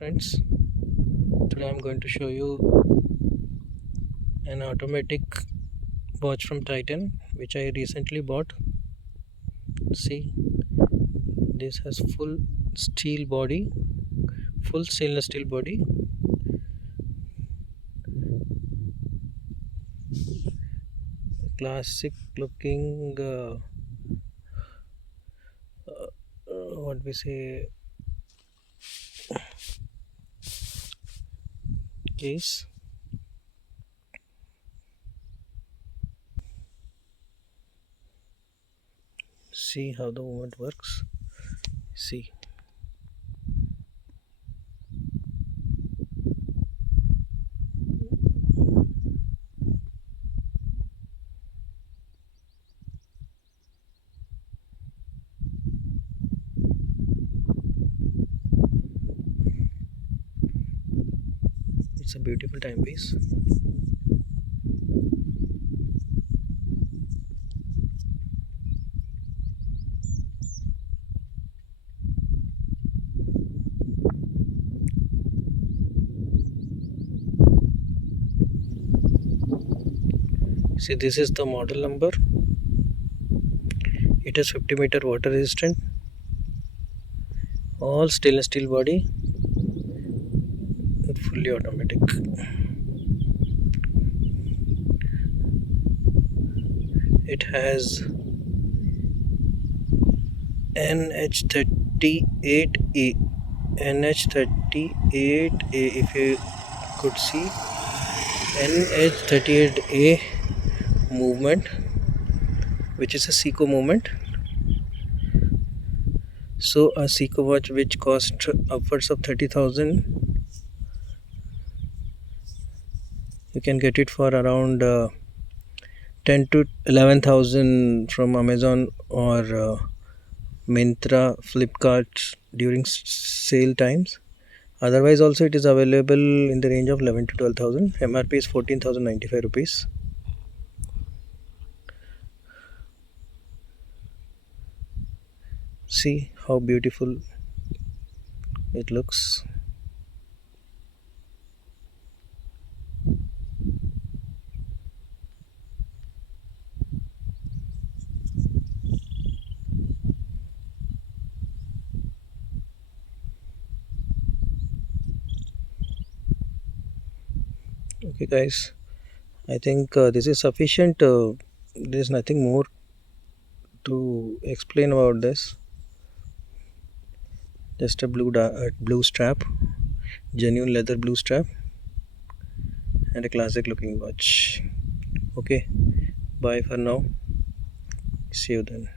Friends, today I'm going to show you an automatic watch from Titan which I recently bought. See, this has full stainless steel body, classic looking what we say case. See how the movement works. See, it's a beautiful timepiece. See, this is the model number. It is 50-meter water resistant, all stainless steel body, and fully automatic. It has NH38A. NH38A, if you could see, NH38A movement, which is a Seiko movement. So a Seiko watch which cost upwards of 30,000, you can get it for around 10 to 11,000 from Amazon or Myntra, Flipkart during sale times. Otherwise also it is available in the range of 11 to 12,000. MRP is 14,095 rupees. See how beautiful it looks. Okay guys, I think this is sufficient. There is nothing more to explain about this. Just a blue strap, genuine leather blue strap, and a classic looking watch. Okay, bye for now. See you then.